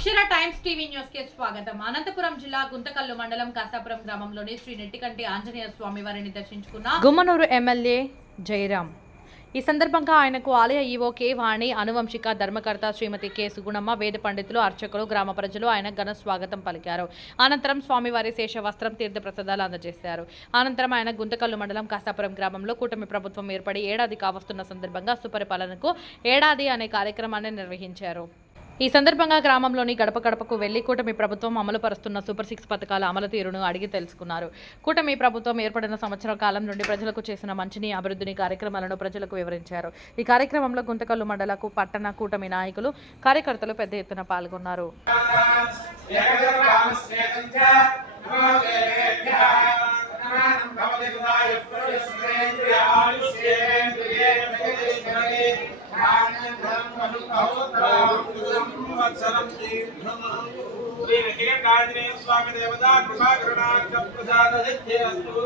అక్షర times TV న్యూస్కి స్వాగతం. అనంతపురం జిల్లా గుంతకల్లు మండలం కాసాపురం గ్రామంలోని శ్రీ నెట్టికంటి ఆంజనేయ స్వామి వారిని దర్శించుకున్న గుమ్మనూరు ఎమ్మెల్యే జయరామ్ ఈ సందర్భంగా ఆయనకు ఆలయ ఈవో కే వాణి అనువంశిక ధర్మకర్త శ్రీమతి కె సుగుణమ్మ వేద పండితులు అర్చకులు గ్రామ ప్రజలు ఆయన ఘన స్వాగతం పలికారు. అనంతరం స్వామివారి శేష వస్త్రం తీర్థ ప్రసాదాలు అందజేశారు. అనంతరం ఆయన గుంతకల్లు మండలం కాసాపురం గ్రామంలో కూటమి ప్రభుత్వం ఏర్పడి ఏడాది కావస్తున్న సందర్భంగా సుపరిపాలనకు ఏడాది అనే కార్యక్రమాన్ని నిర్వహించారు. ఈ సందర్భంగా గ్రామంలోని గడప గడపకు వెళ్ళి కూటమి ప్రభుత్వం అమలు పరుస్తున్న సూపర్ సిక్స్ పథకాల అమలు తీరును అడిగి తెలుసుకున్నారు. కూటమి ప్రభుత్వం ఏర్పడిన సంవత్సరం కాలం నుండి ప్రజలకు చేసిన మంచిని అభివృద్ధిని కార్యక్రమాలను ప్రజలకు వివరించారు. ఈ కార్యక్రమంలో గుంతకల్లు మండలకు పట్టణ కూటమి నాయకులు కార్యకర్తలు పెద్ద ఎత్తున పాల్గొన్నారు. స్వామి దేవతా కృపా కరుణాక్ష ప్రసాద సిద్ధిరస్తు